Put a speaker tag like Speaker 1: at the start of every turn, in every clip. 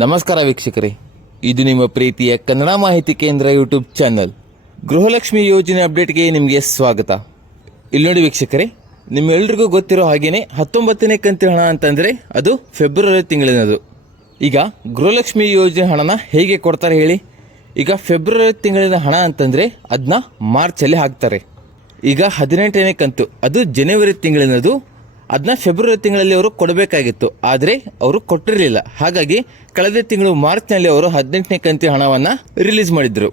Speaker 1: ನಮಸ್ಕಾರ ವೀಕ್ಷಕರೇ. ಇದು ನಿಮ್ಮ ಪ್ರೀತಿಯ ಕನ್ನಡ ಮಾಹಿತಿ ಕೇಂದ್ರ ಯೂಟ್ಯೂಬ್ ಚಾನಲ್ ಗೃಹಲಕ್ಷ್ಮಿ ಯೋಜನೆ ಅಪ್ಡೇಟ್ಗೆ ನಿಮಗೆ ಸ್ವಾಗತ. ಇಲ್ಲಿ ನೋಡಿ ವೀಕ್ಷಕರೇ, ನಿಮ್ಮೆಲ್ರಿಗೂ ಗೊತ್ತಿರೋ ಹಾಗೆಯೇ ಹತ್ತೊಂಬತ್ತನೇ ಕಂತಿನ ಹಣ ಅಂತಂದರೆ ಅದು ಫೆಬ್ರವರಿ ತಿಂಗಳಿನದು. ಈಗ ಗೃಹಲಕ್ಷ್ಮಿ ಯೋಜನೆ ಹಣನ ಹೇಗೆ ಕೊಡ್ತಾರೆ ಹೇಳಿ? ಈಗ ಫೆಬ್ರವರಿ ತಿಂಗಳಿನ ಹಣ ಅಂತಂದರೆ ಅದನ್ನ ಮಾರ್ಚಲ್ಲಿ ಹಾಕ್ತಾರೆ. ಈಗ ಹದಿನೆಂಟನೇ ಕಂತು, ಅದು ಜನವರಿ ತಿಂಗಳಿನದು. ಅದನ್ನ ಫೆಬ್ರವರಿ ತಿಂಗಳಲ್ಲಿ ಅವರು ಕೊಡಬೇಕಾಗಿತ್ತು, ಆದರೆ ಅವರು ಕೊಟ್ಟಿರಲಿಲ್ಲ. ಹಾಗಾಗಿ ಕಳೆದ ತಿಂಗಳು ಮಾರ್ಚ್ನಲ್ಲಿ ಅವರು ಹದಿನೆಂಟನೇ ಕಂತಿನ ಹಣವನ್ನು ರಿಲೀಸ್ ಮಾಡಿದ್ರು.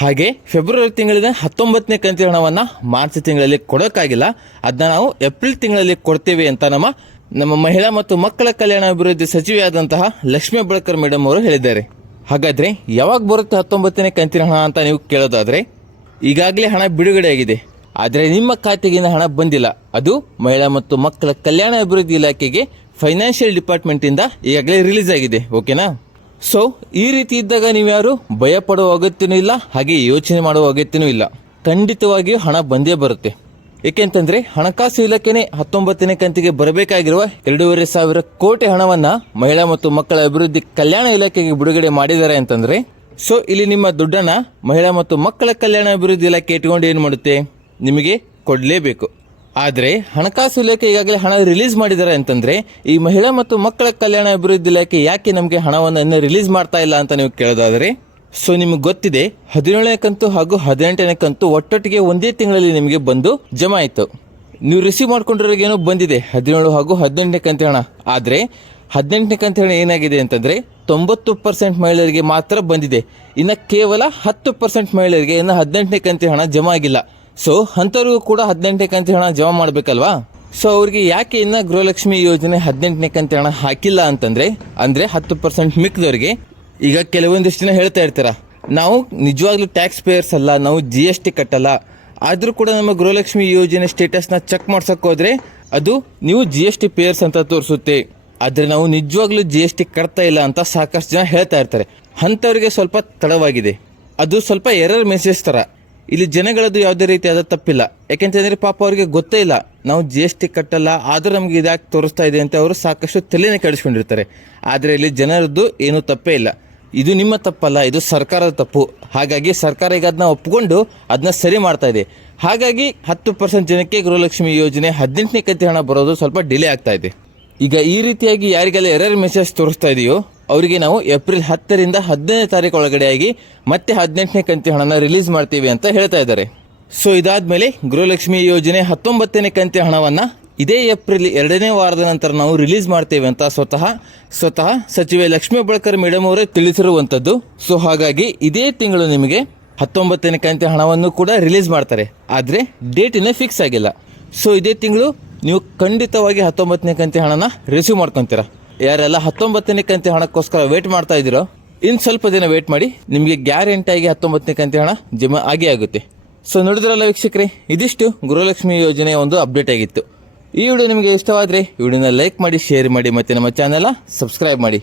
Speaker 1: ಹಾಗೆ ಫೆಬ್ರವರಿ ತಿಂಗಳಿನ ಹತ್ತೊಂಬತ್ತನೇ ಕಂತಿನ ಹಣವನ್ನು ಮಾರ್ಚ್ ತಿಂಗಳಲ್ಲಿ ಕೊಡೋಕ್ಕಾಗಿಲ್ಲ. ಅದನ್ನ ನಾವು ಏಪ್ರಿಲ್ ತಿಂಗಳಲ್ಲಿ ಕೊಡ್ತೇವೆ ಅಂತ ನಮ್ಮ ನಮ್ಮ ಮಹಿಳಾ ಮತ್ತು ಮಕ್ಕಳ ಕಲ್ಯಾಣ ಅಭಿವೃದ್ಧಿ ಸಚಿವೆಯಾದಂತಹ ಲಕ್ಷ್ಮೀ ಬಳಕರ್ ಮೇಡಮ್ ಅವರು ಹೇಳಿದ್ದಾರೆ. ಹಾಗಾದ್ರೆ ಯಾವಾಗ ಬರುತ್ತೆ ಹತ್ತೊಂಬತ್ತನೇ ಕಂತಿನ ಹಣ ಅಂತ ನೀವು ಕೇಳೋದಾದ್ರೆ, ಈಗಾಗಲೇ ಹಣ ಬಿಡುಗಡೆಯಾಗಿದೆ. ಆದರೆ ನಿಮ್ಮ ಖಾತೆಗಿನ ಹಣ ಬಂದಿಲ್ಲ. ಅದು ಮಹಿಳಾ ಮತ್ತು ಮಕ್ಕಳ ಕಲ್ಯಾಣ ಅಭಿವೃದ್ಧಿ ಇಲಾಖೆಗೆ ಫೈನಾನ್ಷಿಯಲ್ ಡಿಪಾರ್ಟ್ಮೆಂಟಿಂದ ಈಗಾಗಲೇ ರಿಲೀಸ್ ಆಗಿದೆ. ಓಕೆನಾ ಸೊ ಈ ರೀತಿ ಇದ್ದಾಗ ನೀವು ಯಾರು ಭಯ ಪಡುವ ಅಗತ್ಯನೂ ಇಲ್ಲ, ಹಾಗೆ ಯೋಚನೆ ಮಾಡುವ ಅಗತ್ಯನೂ ಇಲ್ಲ. ಖಂಡಿತವಾಗಿಯೂ ಹಣ ಬಂದೇ ಬರುತ್ತೆ. ಏಕೆಂತಂದ್ರೆ ಹಣಕಾಸು ಇಲಾಖೆನೇ ಹತ್ತೊಂಬತ್ತನೇ ಕಂತಿಗೆ ಬರಬೇಕಾಗಿರುವ ಎರಡೂವರೆ ಸಾವಿರ ಕೋಟಿ ಹಣವನ್ನ ಮಹಿಳಾ ಮತ್ತು ಮಕ್ಕಳ ಅಭಿವೃದ್ಧಿ ಕಲ್ಯಾಣ ಇಲಾಖೆಗೆ ಬಿಡುಗಡೆ ಮಾಡಿದ್ದಾರೆ ಅಂತಂದ್ರೆ ಸೊ ಇಲ್ಲಿ ನಿಮ್ಮ ದುಡ್ಡನ್ನ ಮಹಿಳಾ ಮತ್ತು ಮಕ್ಕಳ ಕಲ್ಯಾಣ ಅಭಿವೃದ್ಧಿ ಇಲಾಖೆ ಇಟ್ಕೊಂಡು ಏನ್ ಮಾಡುತ್ತೆ? ನಿಮಗೆ ಕೊಡಲೇಬೇಕು. ಆದರೆ ಹಣಕಾಸು ಇಲಾಖೆ ಈಗಾಗಲೇ ಹಣ ರಿಲೀಸ್ ಮಾಡಿದ್ದಾರೆ ಅಂತಂದರೆ, ಈ ಮಹಿಳಾ ಮತ್ತು ಮಕ್ಕಳ ಕಲ್ಯಾಣ ಅಭಿವೃದ್ಧಿ ಇಲಾಖೆ ಯಾಕೆ ನಮಗೆ ಹಣವನ್ನು ಇನ್ನೂ ರಿಲೀಸ್ ಮಾಡ್ತಾ ಇಲ್ಲ ಅಂತ ನೀವು ಕೇಳೋದಾದರೆ, ಸೊ ನಿಮಗೆ ಗೊತ್ತಿದೆ, ಹದಿನೇಳನೇ ಕಂತು ಹಾಗೂ ಹದಿನೆಂಟನೇ ಕಂತು ಒಟ್ಟೊಟ್ಟಿಗೆ ಒಂದೇ ತಿಂಗಳಲ್ಲಿ ನಿಮಗೆ ಬಂದು ಜಮಾ ಆಯಿತು. ನೀವು ರಿಸೀವ್ ಮಾಡ್ಕೊಂಡಿರೋಗೇನೋ ಬಂದಿದೆ, ಹದಿನೇಳು ಹಾಗೂ ಹದಿನೆಂಟನೇ ಕಂತು ಹಣ. ಆದರೆ ಹದಿನೆಂಟನೇ ಕಂತು ಹಣ ಏನಾಗಿದೆ ಅಂತಂದರೆ, ತೊಂಬತ್ತು ಪರ್ಸೆಂಟ್ ಮಹಿಳೆಯರಿಗೆ ಮಾತ್ರ ಬಂದಿದೆ. ಇನ್ನು ಕೇವಲ ಹತ್ತು ಪರ್ಸೆಂಟ್ ಮಹಿಳೆಯರಿಗೆ ಇನ್ನು ಹದಿನೆಂಟನೇ ಕಂತು ಹಣ ಜಮಾ ಆಗಿಲ್ಲ. ಸೊ ಅಂಥವ್ರಿಗೂ ಕೂಡ ಹದಿನೆಂಟನೇ ಕಂತಿನ ಹಣ ಜಮಾ ಮಾಡಬೇಕಲ್ವಾ? ಸೊ ಅವ್ರಿಗೆ ಯಾಕೆ ಇನ್ನ ಗೃಹಲಕ್ಷ್ಮಿ ಯೋಜನೆ ಹದಿನೆಂಟನೇ ಕಂತಿನ ಹಣ ಹಾಕಿಲ್ಲ ಅಂತಂದ್ರೆ, ಅಂದ್ರೆ ಹತ್ತು ಪರ್ಸೆಂಟ್ ಮಿಕ್ಕಿದವ್ರಿಗೆ ಈಗ ಕೆಲವೊಂದಿಷ್ಟು ಜನ ಹೇಳ್ತಾ ಇರ್ತಾರ, ನಾವು ನಿಜವಾಗ್ಲೂ ಟ್ಯಾಕ್ಸ್ ಪೇಯರ್ಸ್ ಅಲ್ಲ, ನಾವು ಜಿ ಎಸ್ ಟಿ ಕಟ್ಟಲ್ಲ, ಆದರೂ ಕೂಡ ನಮ್ಮ ಗೃಹಲಕ್ಷ್ಮಿ ಯೋಜನೆ ಸ್ಟೇಟಸ್ನ ಚೆಕ್ ಮಾಡ್ಸಕ್ ಹೋದ್ರೆ, ಅದು ನೀವು ಜಿ ಎಸ್ ಟಿ ಪೇಯರ್ಸ್ ಅಂತ ತೋರಿಸುತ್ತೆ. ಆದರೆ ನಾವು ನಿಜವಾಗ್ಲೂ ಜಿ ಎಸ್ ಟಿ ಕಟ್ತಾ ಇಲ್ಲ ಅಂತ ಸಾಕಷ್ಟು ಜನ ಹೇಳ್ತಾ ಇರ್ತಾರೆ. ಅಂಥವ್ರಿಗೆ ಸ್ವಲ್ಪ ತಡವಾಗಿದೆ. ಅದು ಸ್ವಲ್ಪ ಎರರ್ ಮೆಸೇಜ್ ಥರ ಇಲ್ಲಿ ಜನಗಳದ್ದು ಯಾವುದೇ ರೀತಿಯಾದ ತಪ್ಪಿಲ್ಲ. ಯಾಕೆಂತಂದ್ರೆ ಪಾಪ ಅವರಿಗೆ ಗೊತ್ತೇ ಇಲ್ಲ. ನಾವು ಜಿ ಎಸ್ ಟಿ ಕಟ್ಟಲ್ಲ, ಆದರೂ ನಮಗೆ ಇದಾಗಿ ತೋರಿಸ್ತಾ ಇದೆ ಅಂತ ಅವರು ಸಾಕಷ್ಟು ತಲೆನೇ ಕೆಡಿಸ್ಕೊಂಡಿರ್ತಾರೆ. ಆದರೆ ಇಲ್ಲಿ ಜನರದ್ದು ಏನೂ ತಪ್ಪೇ ಇಲ್ಲ. ಇದು ನಿಮ್ಮ ತಪ್ಪಲ್ಲ, ಇದು ಸರ್ಕಾರದ ತಪ್ಪು. ಹಾಗಾಗಿ ಸರ್ಕಾರ ಈಗ ಅದನ್ನ ಒಪ್ಪಿಕೊಂಡು ಅದನ್ನ ಸರಿ ಮಾಡ್ತಾ ಇದೆ. ಹಾಗಾಗಿ ಹತ್ತು ಪರ್ಸೆಂಟ್ ಜನಕ್ಕೆ ಗೃಹಲಕ್ಷ್ಮಿ ಯೋಜನೆ ಹದಿನೆಂಟನೇ ಕಂತಿ ಹಣ ಬರೋದು ಸ್ವಲ್ಪ ಡಿಲೇ ಆಗ್ತಾ ಇದೆ. ಈಗ ಈ ರೀತಿಯಾಗಿ ಯಾರಿಗೆಲ್ಲ ಎರರ್ ಮೆಸೇಜ್ ತೋರಿಸ್ತಾ ಇದೆಯೋ ಅವರಿಗೆ ನಾವು ಏಪ್ರಿಲ್ ಹತ್ತರಿಂದ ಹದಿನೈದನೇ ತಾರೀಕು ಒಳಗಡೆಯಾಗಿ ಮತ್ತೆ ಹದಿನೆಂಟನೇ ಕಂತಿ ಹಣನ ರಿಲೀಸ್ ಮಾಡ್ತೀವಿ ಅಂತ ಹೇಳ್ತಾ ಇದ್ದಾರೆ. ಸೊ ಇದಾದ್ಮೇಲೆ ಗೃಹಲಕ್ಷ್ಮಿ ಯೋಜನೆ ಹತ್ತೊಂಬತ್ತನೇ ಕಂತಿ ಹಣವನ್ನ ಇದೇ ಏಪ್ರಿಲ್ ಎರಡನೇ ವಾರದ ನಂತರ ನಾವು ರಿಲೀಸ್ ಮಾಡ್ತೇವೆ ಅಂತ ಸ್ವತಃ ಸ್ವತಃ ಸಚಿವೆ ಲಕ್ಷ್ಮೀ ಬಳಕರ್ ಮೇಡಮ್ ಅವರೇ ತಿಳಿಸಿರುವಂಥದ್ದು ಸೊ ಹಾಗಾಗಿ ಇದೇ ತಿಂಗಳು ನಿಮಗೆ ಹತ್ತೊಂಬತ್ತನೇ ಕಂತಿ ಹಣವನ್ನು ಕೂಡ ರಿಲೀಸ್ ಮಾಡ್ತಾರೆ. ಆದರೆ ಡೇಟ್ ಇನ್ನೂ ಫಿಕ್ಸ್ ಆಗಿಲ್ಲ. ಸೊ ಇದೇ ತಿಂಗಳು ನೀವು ಖಂಡಿತವಾಗಿ ಹತ್ತೊಂಬತ್ತನೇ ಕಂತಿ ಹಣನ ರಿಸೀವ್ ಮಾಡ್ಕೊತೀರಾ? ಯಾರೆಲ್ಲ ಹತ್ತೊಂಬತ್ತನೇ ಕಂತೆ ಹಣಕ್ಕೋಸ್ಕರ ವೇಟ್ ಮಾಡ್ತಾ ಇದ್ದೀರೋ ಇನ್ನು ಸ್ವಲ್ಪ ದಿನ ವೇಟ್ ಮಾಡಿ, ನಿಮಗೆ ಗ್ಯಾರಂಟಿಯಾಗಿ ಹತ್ತೊಂಬತ್ತನೇ ಕಂತೆ ಹಣ ಜಮಾ ಆಗೇ ಆಗುತ್ತೆ. ಸೊ ನೋಡಿದ್ರಲ್ಲ ವೀಕ್ಷಕರೆ, ಇದಿಷ್ಟು ಗೃಹಲಕ್ಷ್ಮಿ ಯೋಜನೆಯ ಒಂದು ಅಪ್ಡೇಟ್ ಆಗಿತ್ತು. ಈ ವಿಡಿಯೋ ನಿಮಗೆ ಇಷ್ಟವಾದರೆ ವಿಡಿಯೋನ ಲೈಕ್ ಮಾಡಿ ಶೇರ್ ಮಾಡಿ, ಮತ್ತು ನಮ್ಮ ಚಾನೆಲ್ನ ಸಬ್ಸ್ಕ್ರೈಬ್ ಮಾಡಿ.